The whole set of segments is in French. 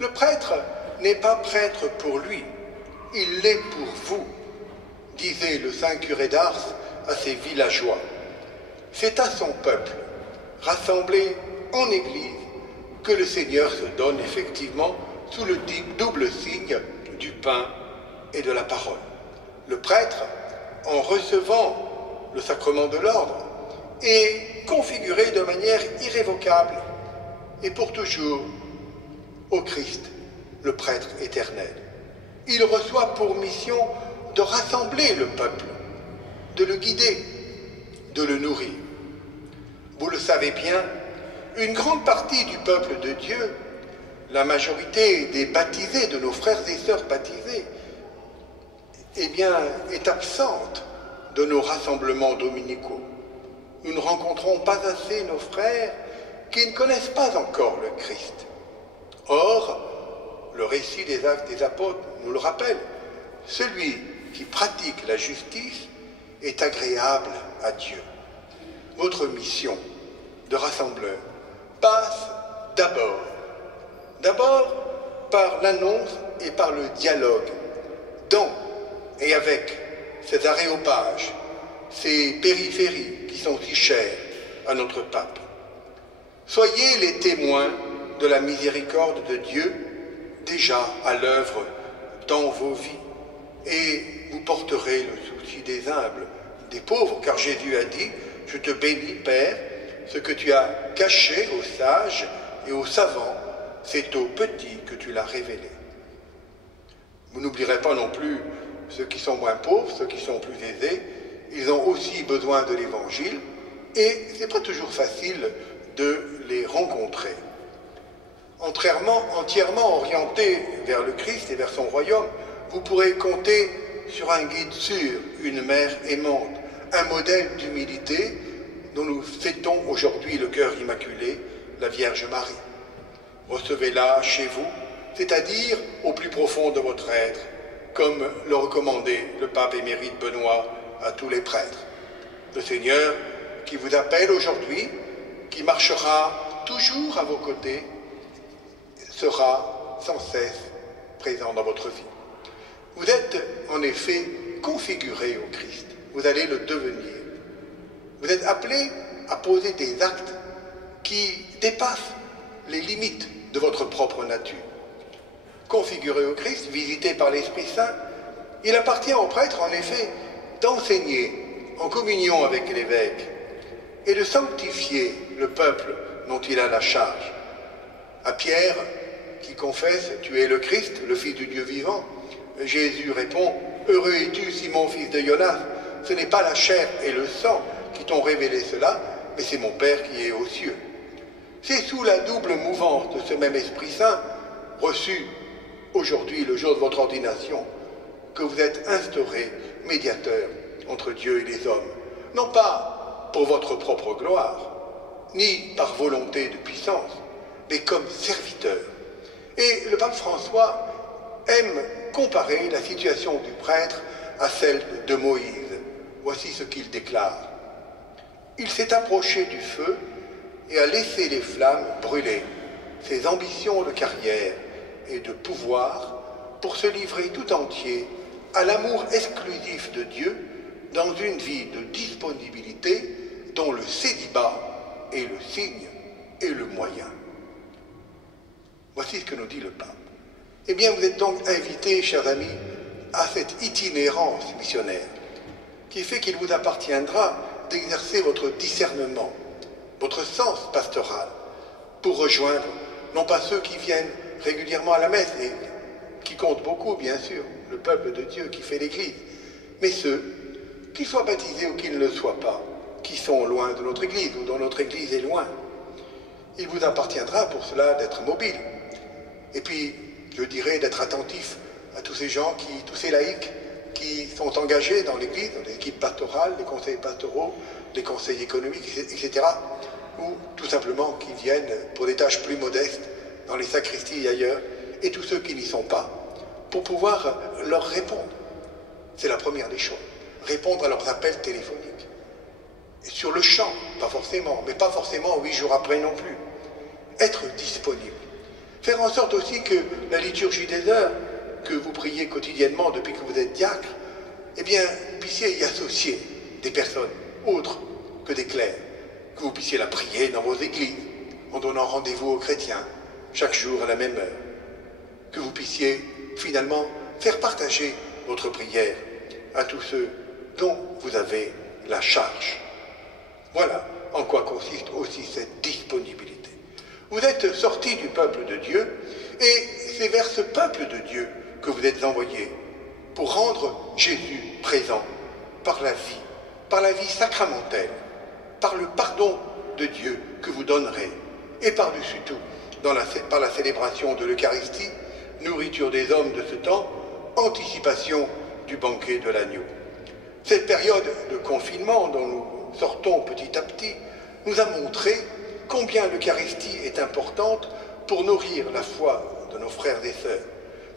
Le prêtre n'est pas prêtre pour lui, il l'est pour vous, disait le saint curé d'Ars à ses villageois. C'est à son peuple, rassemblé en Église, que le Seigneur se donne effectivement sous le double signe du pain et de la parole. Le prêtre, en recevant le sacrement de l'ordre, est configuré de manière irrévocable et pour toujours au Christ, le prêtre éternel. Il reçoit pour mission de rassembler le peuple, de le guider, de le nourrir. Vous le savez bien, une grande partie du peuple de Dieu, la majorité des baptisés, de nos frères et sœurs baptisés, eh bien, est absente de nos rassemblements dominicaux. Nous ne rencontrons pas assez nos frères qui ne connaissent pas encore le Christ. Or, le récit des Actes des Apôtres nous le rappelle, celui qui pratique la justice est agréable à Dieu. Votre mission de rassembleur passe d'abord par l'annonce et par le dialogue, dans et avec ces aréopages, ces périphéries qui sont si chères à notre pape. Soyez les témoins de la miséricorde de Dieu déjà à l'œuvre dans vos vies, et vous porterez le souci des humbles, des pauvres, car Jésus a dit « Je te bénis, Père, ce que tu as caché aux sages et aux savants, c'est aux petits que tu l'as révélé. » Vous n'oublierez pas non plus ceux qui sont moins pauvres, ceux qui sont plus aisés, ils ont aussi besoin de l'Évangile, et ce n'est pas toujours facile de les rencontrer. Entièrement orienté vers le Christ et vers son royaume, vous pourrez compter sur un guide sûr, une mère aimante, un modèle d'humilité dont nous fêtons aujourd'hui le cœur immaculé, la Vierge Marie. Recevez-la chez vous, c'est-à-dire au plus profond de votre être, comme le recommandait le pape émérite Benoît à tous les prêtres. Le Seigneur qui vous appelle aujourd'hui, qui marchera toujours à vos côtés, sera sans cesse présent dans votre vie. Vous êtes en effet configuré au Christ, vous allez le devenir. Vous êtes appelés à poser des actes qui dépassent les limites de votre propre nature. Configuré au Christ, visité par l'Esprit Saint, il appartient au prêtre en effet d'enseigner en communion avec l'évêque et de sanctifier le peuple dont il a la charge. À Pierre, qui confesse « Tu es le Christ, le Fils du Dieu vivant », Jésus répond « Heureux es-tu, Simon, fils de Jonas, ce n'est pas la chair et le sang qui t'ont révélé cela, mais c'est mon Père qui est aux cieux. » C'est sous la double mouvance de ce même Esprit Saint, reçu aujourd'hui, le jour de votre ordination, que vous êtes instauré médiateur entre Dieu et les hommes, non pas pour votre propre gloire, ni par volonté de puissance, mais comme serviteur. Et le pape François aime comparer la situation du prêtre à celle de Moïse. Voici ce qu'il déclare. Il s'est approché du feu et a laissé les flammes brûler ses ambitions de carrière et de pouvoir pour se livrer tout entier à l'amour exclusif de Dieu dans une vie de disponibilité dont le célibat est le signe et le moyen. Voici ce que nous dit le pape. Eh bien, vous êtes donc invités, chers amis, à cette itinérance missionnaire qui fait qu'il vous appartiendra d'exercer votre discernement, votre sens pastoral, pour rejoindre non pas ceux qui viennent régulièrement à la messe, et qui comptent beaucoup, bien sûr, le peuple de Dieu qui fait l'Église, mais ceux, qu'ils soient baptisés ou qu'ils ne le soient pas, qui sont loin de notre Église ou dont notre Église est loin. Il vous appartiendra pour cela d'être mobile. Et puis, je dirais d'être attentif à tous ces gens, tous ces laïcs qui sont engagés dans l'Église, dans les équipes pastorales, les conseils pastoraux, les conseils économiques, etc., ou tout simplement qui viennent pour des tâches plus modestes dans les sacristies et ailleurs, et tous ceux qui n'y sont pas, pour pouvoir leur répondre. C'est la première des choses. Répondre à leurs appels téléphoniques. Et sur le champ, pas forcément, mais pas forcément 8 jours après non plus. Être disponible. Faire en sorte aussi que la liturgie des heures, que vous priez quotidiennement depuis que vous êtes diacre, eh bien, vous puissiez y associer des personnes autres que des clercs, que vous puissiez la prier dans vos églises, en donnant rendez-vous aux chrétiens, chaque jour à la même heure, que vous puissiez finalement faire partager votre prière à tous ceux dont vous avez la charge. Voilà en quoi consiste aussi cette disponibilité. Vous êtes sortis du peuple de Dieu, et c'est vers ce peuple de Dieu que vous êtes envoyés pour rendre Jésus présent par la vie sacramentelle, par le pardon de Dieu que vous donnerez, et par-dessus tout, par la célébration de l'Eucharistie, nourriture des hommes de ce temps, anticipation du banquet de l'agneau. Cette période de confinement dont nous sortons petit à petit nous a montré combien l'Eucharistie est importante pour nourrir la foi de nos frères et sœurs.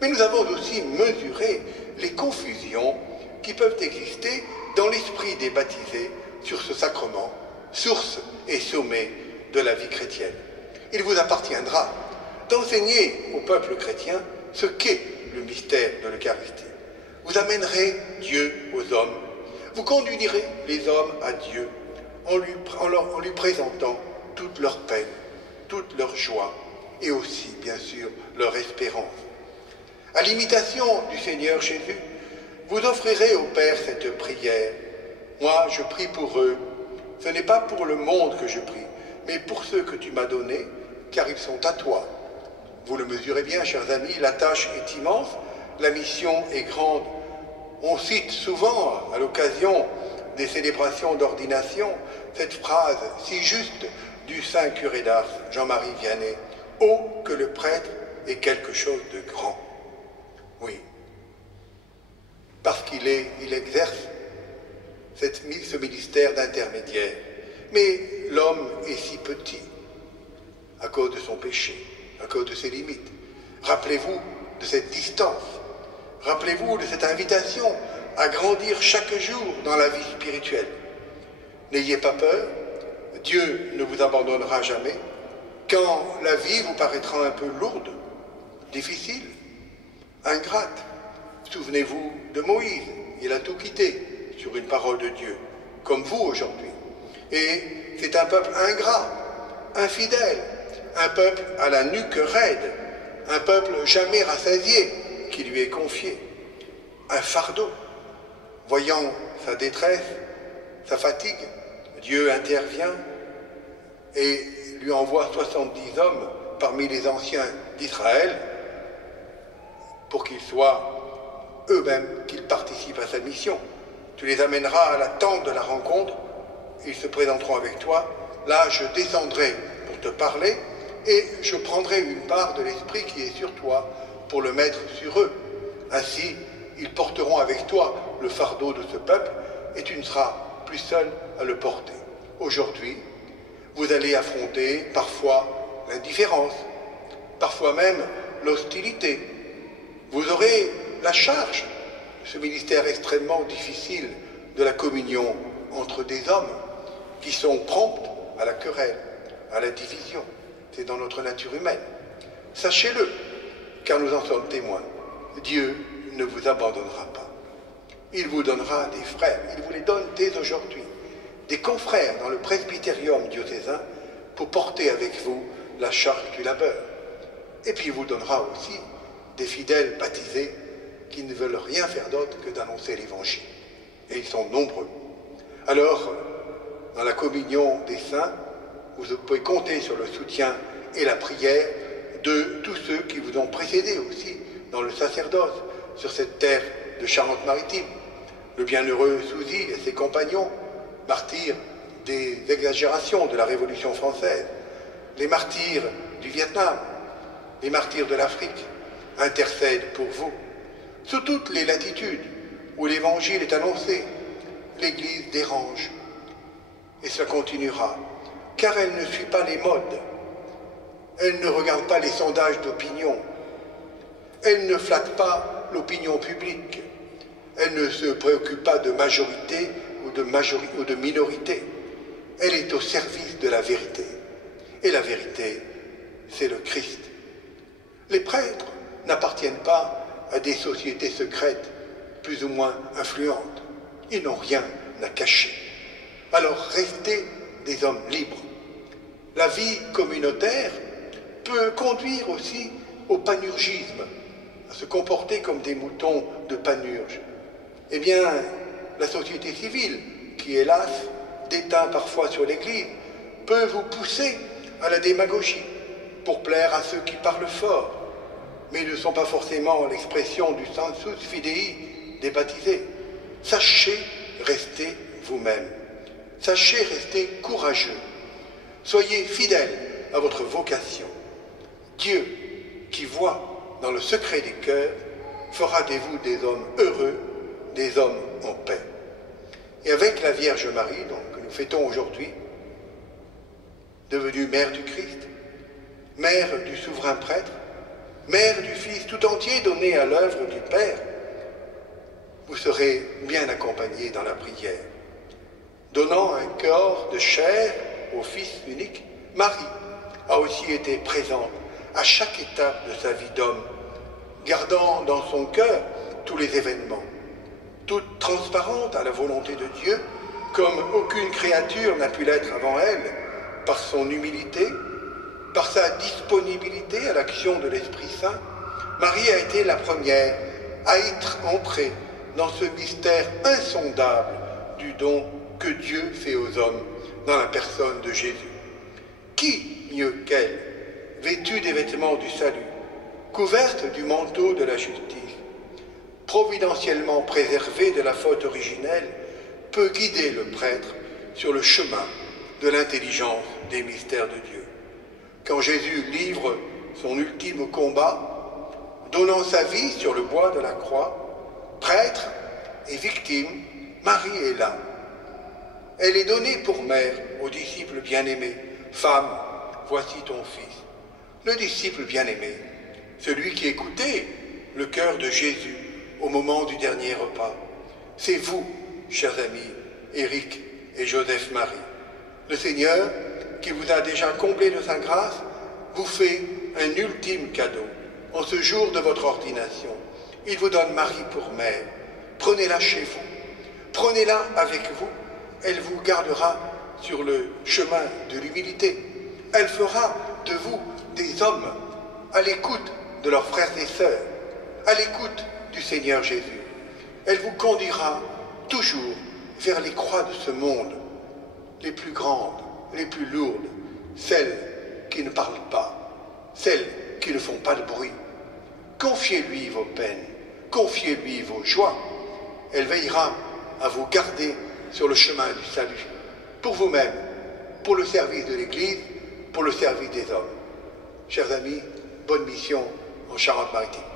Mais nous avons aussi mesuré les confusions qui peuvent exister dans l'esprit des baptisés sur ce sacrement, source et sommet de la vie chrétienne. Il vous appartiendra d'enseigner au peuple chrétien ce qu'est le mystère de l'Eucharistie. Vous amènerez Dieu aux hommes, vous conduirez les hommes à Dieu en lui présentant toute leur peine, toute leur joie et aussi, bien sûr, leur espérance. À l'imitation du Seigneur Jésus, vous offrirez au Père cette prière. Moi, je prie pour eux. Ce n'est pas pour le monde que je prie, mais pour ceux que tu m'as donnés, car ils sont à toi. Vous le mesurez bien, chers amis, la tâche est immense, la mission est grande. On cite souvent, à l'occasion des célébrations d'ordination, cette phrase si juste du saint curé d'Ars, Jean-Marie Vianney, « Oh, que le prêtre est quelque chose de grand ». Oui, parce qu'il exerce ce ministère d'intermédiaire. Mais l'homme est si petit, à cause de son péché, à cause de ses limites. Rappelez-vous de cette distance, rappelez-vous de cette invitation à grandir chaque jour dans la vie spirituelle. N'ayez pas peur, Dieu ne vous abandonnera jamais. Quand la vie vous paraîtra un peu lourde, difficile, ingrate, souvenez-vous de Moïse, il a tout quitté sur une parole de Dieu, comme vous aujourd'hui. Et c'est un peuple ingrat, infidèle, un peuple à la nuque raide, un peuple jamais rassasié qui lui est confié, un fardeau. Voyant sa détresse, sa fatigue, Dieu intervient et lui envoie 70 hommes parmi les anciens d'Israël pour qu'ils soient eux-mêmes, qu'ils participent à sa mission. Tu les amèneras à la tente de la rencontre, ils se présenteront avec toi. Là, je descendrai pour te parler et je prendrai une part de l'esprit qui est sur toi pour le mettre sur eux. Ainsi, ils porteront avec toi le fardeau de ce peuple et tu ne seras plus seul à le porter. Aujourd'hui, vous allez affronter parfois l'indifférence, parfois même l'hostilité. Vous aurez la charge de ce ministère extrêmement difficile de la communion entre des hommes qui sont prompts à la querelle, à la division. C'est dans notre nature humaine. Sachez-le, car nous en sommes témoins. Dieu ne vous abandonnera pas. Il vous donnera des frères, il vous les donne dès aujourd'hui, des confrères dans le presbytérium diocésain pour porter avec vous la charge du labeur. Et puis il vous donnera aussi des fidèles baptisés qui ne veulent rien faire d'autre que d'annoncer l'Évangile. Et ils sont nombreux. Alors, dans la communion des saints, vous pouvez compter sur le soutien et la prière de tous ceux qui vous ont précédé aussi dans le sacerdoce sur cette terre de Charente-Maritime. Le bienheureux Souzy et ses compagnons, martyrs des exagérations de la Révolution française, les martyrs du Vietnam, les martyrs de l'Afrique, intercèdent pour vous. Sous toutes les latitudes où l'Évangile est annoncé, l'Église dérange. Et cela continuera, car elle ne suit pas les modes. Elle ne regarde pas les sondages d'opinion. Elle ne flatte pas l'opinion publique. Elle ne se préoccupe pas de majorité ou de minorité. Elle est au service de la vérité. Et la vérité, c'est le Christ. Les prêtres n'appartiennent pas à des sociétés secrètes plus ou moins influentes. Ils n'ont rien à cacher. Alors restez des hommes libres. La vie communautaire peut conduire aussi au panurgisme, à se comporter comme des moutons de panurge. Eh bien, la société civile, qui hélas déteint parfois sur l'Église, peut vous pousser à la démagogie pour plaire à ceux qui parlent fort, mais ils ne sont pas forcément l'expression du sensus fidei des baptisés. Sachez rester vous-même. Sachez rester courageux. Soyez fidèles à votre vocation. Dieu, qui voit dans le secret des cœurs, fera de vous des hommes heureux, des hommes en paix. Et avec la Vierge Marie, donc, que nous fêtons aujourd'hui, devenue mère du Christ, mère du souverain prêtre, mère du Fils tout entier donné à l'œuvre du Père, vous serez bien accompagnés dans la prière. Donnant un corps de chair au Fils unique, Marie a aussi été présente à chaque étape de sa vie d'homme, gardant dans son cœur tous les événements, toute transparente à la volonté de Dieu, comme aucune créature n'a pu l'être avant elle, par son humilité, par sa disponibilité à l'action de l'Esprit Saint. Marie a été la première à être entrée dans ce mystère insondable du don que Dieu fait aux hommes dans la personne de Jésus. Qui mieux qu'elle, vêtue des vêtements du salut, couverte du manteau de la justice, providentiellement préservée de la faute originelle, peut guider le prêtre sur le chemin de l'intelligence des mystères de Dieu. Quand Jésus livre son ultime combat, donnant sa vie sur le bois de la croix, prêtre et victime, Marie est là. Elle est donnée pour mère au disciple bien-aimé. Femme, voici ton fils. Le disciple bien-aimé, celui qui écoutait le cœur de Jésus au moment du dernier repas. C'est vous, chers amis, Éric et Joseph-Marie. Le Seigneur, qui vous a déjà comblé de sa grâce, vous fait un ultime cadeau. En ce jour de votre ordination, il vous donne Marie pour mère. Prenez-la chez vous. Prenez-la avec vous. Elle vous gardera sur le chemin de l'humilité. Elle fera de vous des hommes à l'écoute de leurs frères et sœurs, à l'écoute du Seigneur Jésus. Elle vous conduira toujours vers les croix de ce monde, les plus grandes, les plus lourdes, celles qui ne parlent pas, celles qui ne font pas de bruit. Confiez-lui vos peines, confiez-lui vos joies. Elle veillera à vous garder sur le chemin du salut, pour vous-même, pour le service de l'Église, pour le service des hommes. Chers amis, bonne mission en Charente-Maritime.